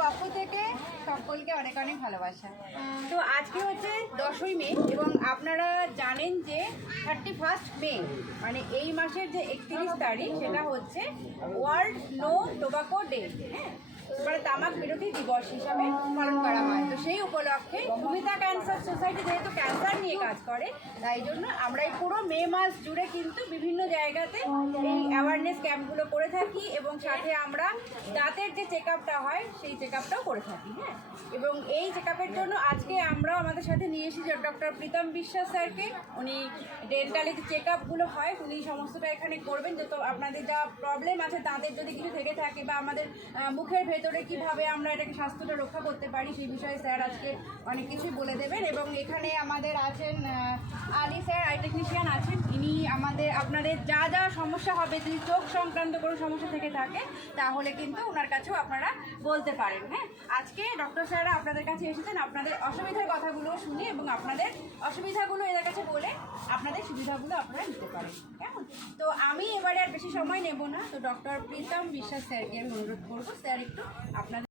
পক্ষ থেকে সকলকে অনেক অনেক ভালোবাসা। তো আজকে হচ্ছে 10ই মে এবং আপনারা জানেন যে 31 মে মানে এই মাসের যে 31 তারিখ সেটা হচ্ছে ওয়ার্ল্ড নো টোবাকো ডে, হ্যাঁ, মানে তামাক বিরোধী দিবস হিসাবে পালন করা হয়। তো সেই উপলক্ষে সুমিতা ক্যান্সার সোসাইটি যেহেতু ক্যান্সার নিয়ে কাজ করে, তাই জন্য আমরা এই পুরো মে মাস জুড়ে কিন্তু বিভিন্ন জায়গাতে এই অ্যাওয়ারনেস ক্যাম্পগুলো করে থাকি এবং সাথে আমরা দাঁতের যে চেক আপটা হয় সেই চেক আপটাও করে থাকি। হ্যাঁ, এবং এই চেক আপের জন্য আজকে আমরা আমাদের সাথে নিয়ে এসেছি ডক্টর প্রীতম বিশ্বাস স্যারকে। উনি ডেন্টালি যে চেক আপগুলো হয় উনি সমস্তটা এখানে করবেন, যত আপনাদের যা প্রবলেম আছে দাঁতের যদি কিছু থেকে থাকে বা আমাদের মুখের ভেতরে কিভাবে আমরা এটাকে স্বাস্থ্যটা রক্ষা করতে পারি সেই বিষয়ে স্যার আজকে অনেক কিছুই বলে দেবেন। এবং এখানে আমাদের আছেন আলী স্যার, আই টেকনিশিয়ান আছেন। ইনি আপনাদের যা যা সমস্যা হবে, যদি চোখ সংক্রান্ত কোনো সমস্যা থেকে থাকে তাহলে কিন্তু ওনার কাছেও আপনারা বলতে পারেন। হ্যাঁ, আজকে ডক্টর স্যাররা আপনাদের কাছে এসেছেন আপনাদের অসুবিধার কথাগুলো শুনে এবং আপনাদের অসুবিধাগুলো এদের কাছে বলে আপনাদের সুবিধাগুলো আপনারা নিতে পারেন। কেমন? তো আমি এবারে আর বেশি সময় নেব না, তো ডক্টর প্রীতম বিশ্বাস স্যারকে আমি অনুরোধ করবো স্যার একটু আপনাদের